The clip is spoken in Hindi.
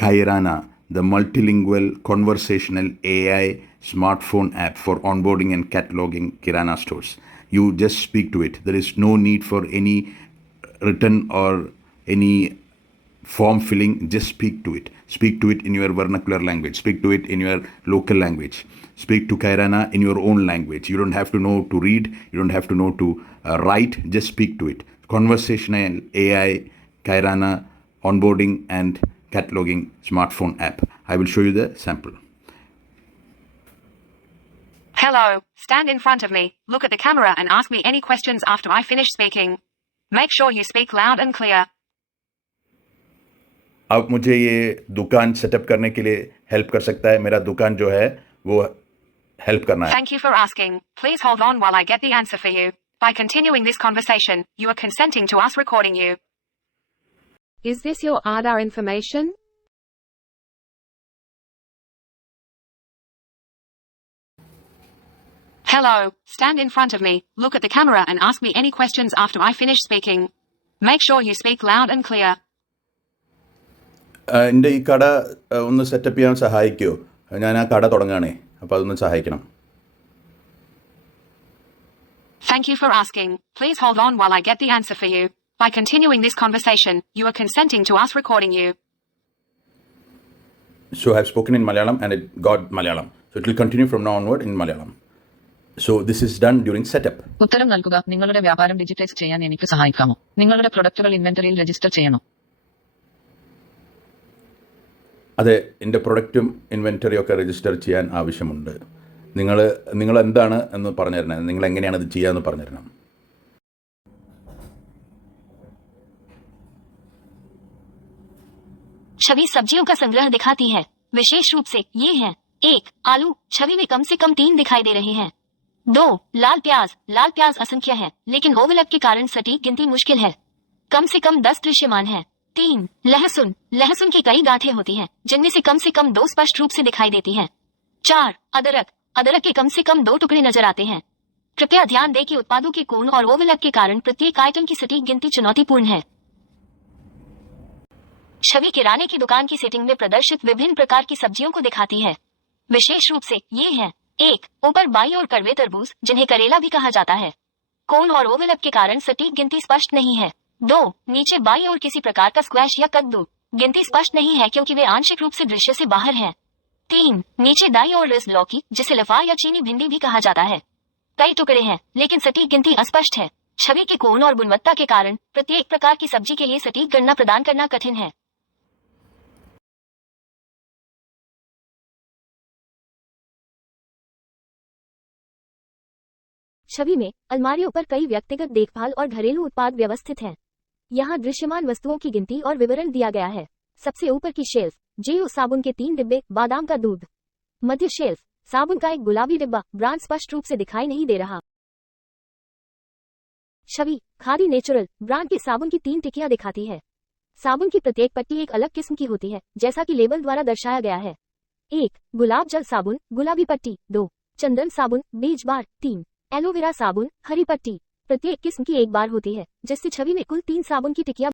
Kairana, the multilingual conversational AI smartphone app for onboarding and cataloging Kirana stores. You just speak to it. There is no need for any written or any form filling. Just speak to it. Speak to it in your vernacular language. Speak to it in your local language. Speak to Kairana in your own language. You don't have to know to read. You don't have to know to write. Just speak to it. Conversational AI Kairana onboarding and cataloging smartphone app. I will show you the sample. Hello, stand in front of me, look at the camera and ask me any questions after I finish speaking. Make sure you speak loud and clear. आप मुझे ये दुकान सेटअप करने के लिए हेल्प कर सकता है. मेरा दुकान जो है वो हेल्प करना है. Thank you for asking. Please hold on while I get the answer for you. By continuing this conversation, you are consenting to us recording you. Is this your Aadhaar information? Hello, stand in front of me, look at the camera and ask me any questions after I finish speaking. Make sure you speak loud and clear. എൻ്റെ ഈ കട ഒന്ന് സെറ്റപ്പ് ചെയ്യാൻ സഹായിക്കുമോ? ഞാൻ ആ കട തുടങ്ങുകയാണേ, അപ്പോൾ അതൊന്ന് സഹായിക്കണം. Thank you for asking. Please hold on while I get the answer for you. By continuing this conversation, you are consenting to us recording you. So I have spoken in Malayalam and it got Malayalam. So it will continue from now onward in Malayalam. So this is done during setup. ഉത്തരം നൽകുക. നിങ്ങളുടെ വ്യാപാരം ഡിജിറ്റൈസ് ചെയ്യാൻ എനിക്ക് സഹായിക്കാമോ? നിങ്ങളുടെ പ്രൊഡക്റ്റുകൾ ഇൻവെന്ററിയിൽ രജിസ്റ്റർ ചെയ്യണോ? അതെ, എൻ്റെ പ്രൊഡക്റ്റും ഇൻവെന്ററിയും ഒക്കെ രജിസ്റ്റർ ചെയ്യാൻ ആവശ്യമുണ്ട്. നിങ്ങൾ എന്താണ് എന്ന് പറഞ്ഞു തരണം. നിങ്ങൾ എങ്ങനെയാണ് ഇത് ചെയ്യാമെന്ന് പറഞ്ഞു തരണം. छवि सब्जियों का संग्रह दिखाती है. विशेष रूप से ये हैं. 1. आलू. छवि में कम से कम 3 दिखाई दे रहे हैं. 2. लाल प्याज. लाल प्याज असंख्य है, लेकिन ओवरलैप के कारण सटीक गिनती मुश्किल है. कम से कम 10 दृश्यमान है. 3. लहसुन. लहसुन की कई गांठें होती हैं, जिनमें से कम 2 स्पष्ट रूप से दिखाई देती हैं. 4. अदरक. अदरक के कम से कम 2 टुकड़े नजर आते हैं. कृपया ध्यान दें कि उत्पादों के कोण और ओवरलैप के कारण प्रत्येक आइटम की सटीक गिनती चुनौतीपूर्ण है. छवि किराने की दुकान की सेटिंग में प्रदर्शित विभिन्न प्रकार की सब्जियों को दिखाती है. विशेष रूप से ये हैं. 1. ऊपर बाईं ओर कड़वे तरबूज, जिन्हें करेला भी कहा जाता है. कोण और ओवरलैप के कारण सटीक गिनती स्पष्ट नहीं है. 2. नीचे बाईं ओर किसी प्रकार का स्क्वैश या कद्दू. गिनती स्पष्ट नहीं है क्योंकि वे आंशिक रूप से दृश्य से बाहर हैं. 3. नीचे दाईं ओर रिस लौकी, जिसे लफा या चीनी भिंडी भी कहा जाता है. कई टुकड़े हैं, लेकिन सटीक गिनती अस्पष्ट है. छवि के कोण और गुणवत्ता के कारण प्रत्येक प्रकार की सब्जी के लिए सटीक गणना प्रदान करना कठिन है. छवि में अलमारियों पर कई व्यक्तिगत देखभाल और घरेलू उत्पाद व्यवस्थित हैं. यहाँ दृश्यमान वस्तुओं की गिनती और विवरण दिया गया है. सबसे ऊपर की शेल्फ, जेओ साबुन के 3 डिब्बे, बादाम का दूध. मध्य शेल्फ, साबुन का एक गुलाबी डिब्बा, ब्रांड स्पष्ट रूप से दिखाई नहीं दे रहा. छवि खादी नेचुरल ब्रांड के साबुन की 3 टिकियां दिखाती है. साबुन की प्रत्येक पट्टी एक अलग किस्म की होती है, जैसा कि लेबल द्वारा दर्शाया गया है. 1. गुलाब जल साबुन, गुलाबी पट्टी. 2. चंदन साबुन, बेज बार. 3. एलोवेरा साबुन, हरी पट्टी. प्रत्येक किस्म की एक बार होती है, जिससे छवि में कुल 3 साबुन की टिकिया